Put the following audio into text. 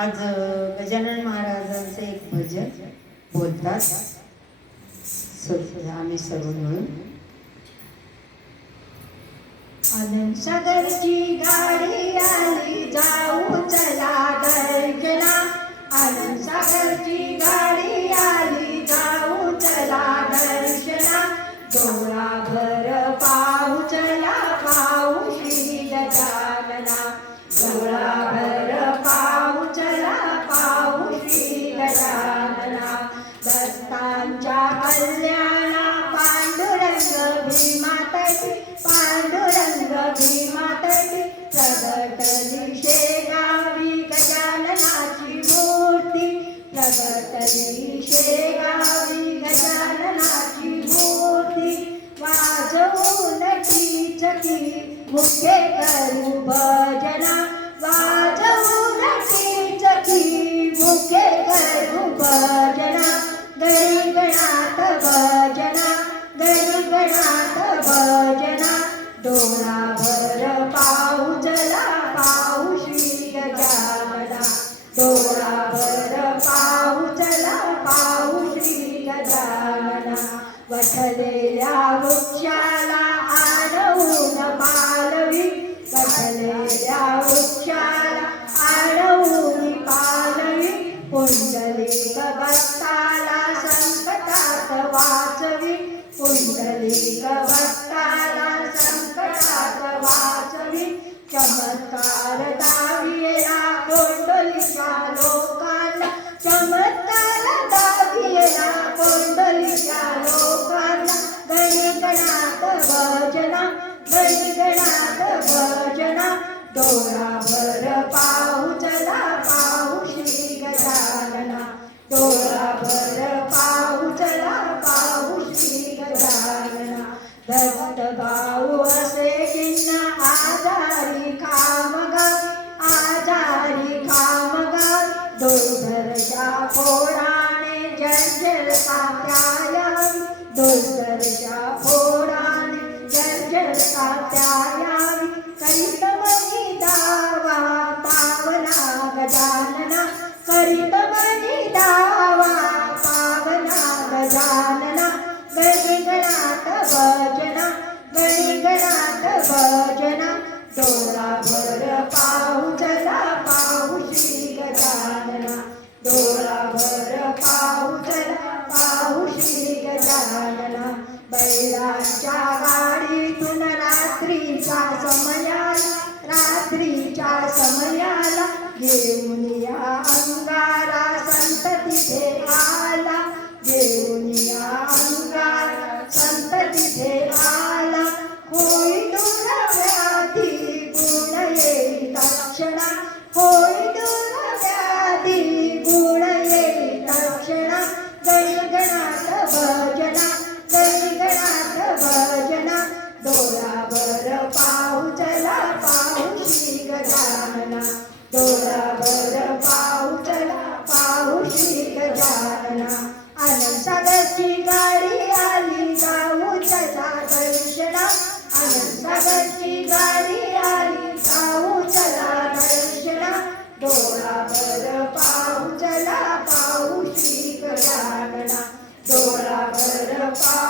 आज गजानन महाराजांचं एक भजन बोलतात. आम्ही सर्व मिळून. आनंद सागरची गाडी आली जाऊ चला गर्जना आनंद सागरची गाडी आली जाऊ चला दर्शना डोळाभर पाहू चला पाहू श्री गजानना दत्तांच्या कल्याणा पांडुरंग भीमातटी पांडुरंग भीमातटी. प्रगटली शेगावी गजाननाची मूर्ती. प्रगटली शेगावी गजाननाची मूर्ती. वाजवून टीचकी मुखे वठलेल्या वृक्षाला आणून पालवी वठलेल्या वृक्षाला आणून पालवी पुंडलिक भक्ताला संकटात वाचवी पुंडलिक गणगणात भजना गणगणात भजना. डोळाभर पाहू चला पाहू श्री गजानना डोळाभर पाहू चला पाहू श्री गजानना दत्त गाऊ करीत मनी दावा पावना गजानना गणगणात भजना गणगणात भजना डोळाभर पाहू चला पाहू श्री गजानना डोळाभर पाहू चला पाहू श्री गजानना बैलाच्या गाडीतून रात्रीच्या समयाला रात्रीच्या समयाला घेऊन Chora para